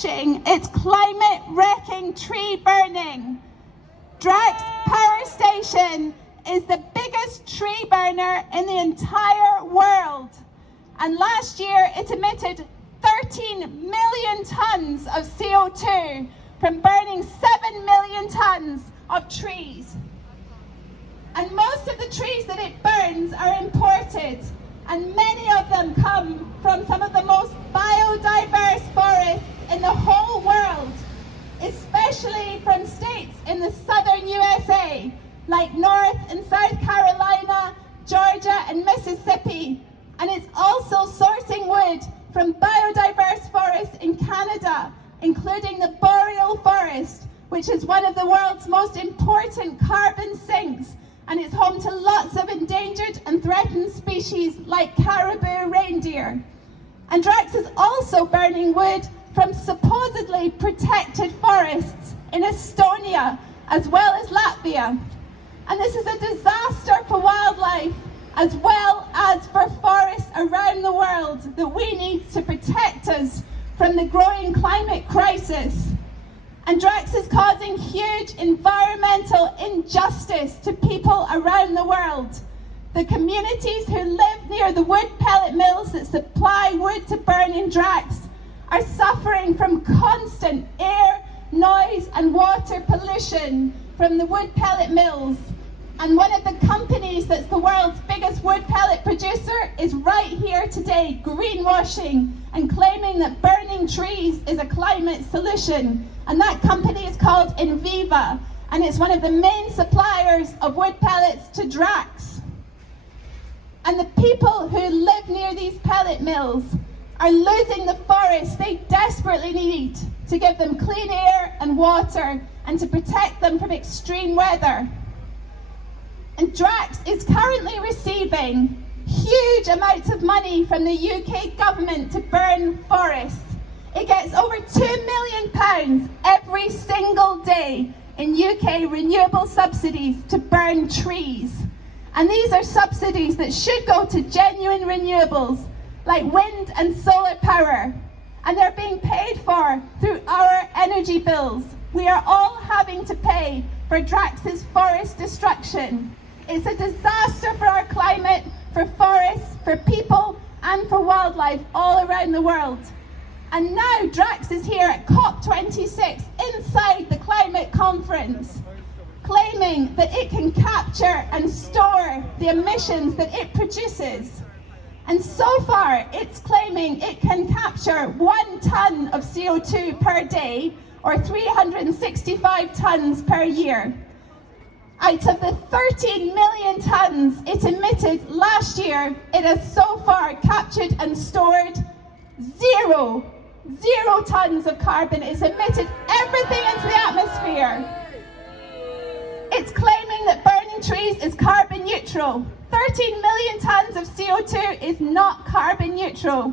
greenwashing, it's climate-wrecking tree burning. Drax Power Station is the biggest tree burner in the entire world. And last year it emitted 13 million tons of CO2 from burning 7 million tons of trees. And most of the trees that it burns are imported, and many of them come from some of the most biodiverse forests in the whole world, especially from states in the southern USA, like North and South Carolina, Georgia and Mississippi. And it's also sourcing wood from biodiverse forests in Canada, including the boreal forest, which is one of the world's most important carbon sinks, and it's home to lots of endangered and threatened species like caribou reindeer. And Drax is also burning wood from supposedly protected forests in Estonia as well as Latvia. And this is a disaster for wildlife as well as for forests around the world that we need to protect us from the growing climate crisis. And Drax is causing huge environmental injustice to people around the world. The communities who live near the wood pellet mills that supply wood to burn in Drax are suffering from constant air, noise and water pollution from the wood pellet mills. And one of the companies that's the world's biggest wood pellet producer is right here today greenwashing and claiming that burning trees is a climate solution. And that company is called Enviva, and it's one of the main suppliers of wood pellets to Drax. And the people who live near these pellet mills are losing the forests they desperately need to give them clean air and water and to protect them from extreme weather. And Drax is currently receiving huge amounts of money from the UK government to burn forests. It gets over £2 million every single day in UK renewable subsidies to burn trees. And these are subsidies that should go to genuine renewables like wind and solar power. And they're being paid for through our energy bills. We are all having to pay for Drax's forest destruction. It's a disaster for our climate, for forests, for people and for wildlife all around the world. And now Drax is here at COP26 inside the climate conference, claiming that it can capture and store the emissions that it produces. And so far it's claiming it can capture 1 ton of CO2 per day, or 365 tons per year. Out of the 13 million tons it emitted last year, it has so far captured and stored zero tons of carbon. It's emitted everything into the atmosphere. It's claiming that burning trees is carbon neutral. 13 million tons of CO2 is not carbon neutral.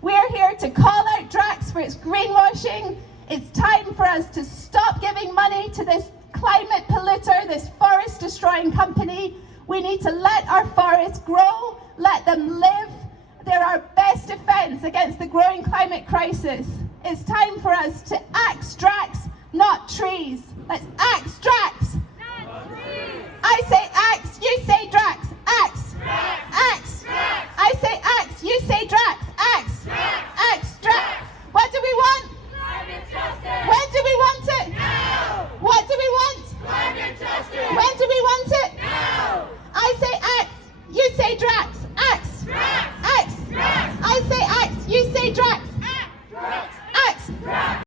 We're here to call out Drax for its greenwashing. It's time for us to stop giving money to this climate polluter, this forest destroying company. We need to let our forests grow, let them live. They're our best defense against the growing climate crisis. It's time for us to axe Drax, not trees. Let's axe Drax!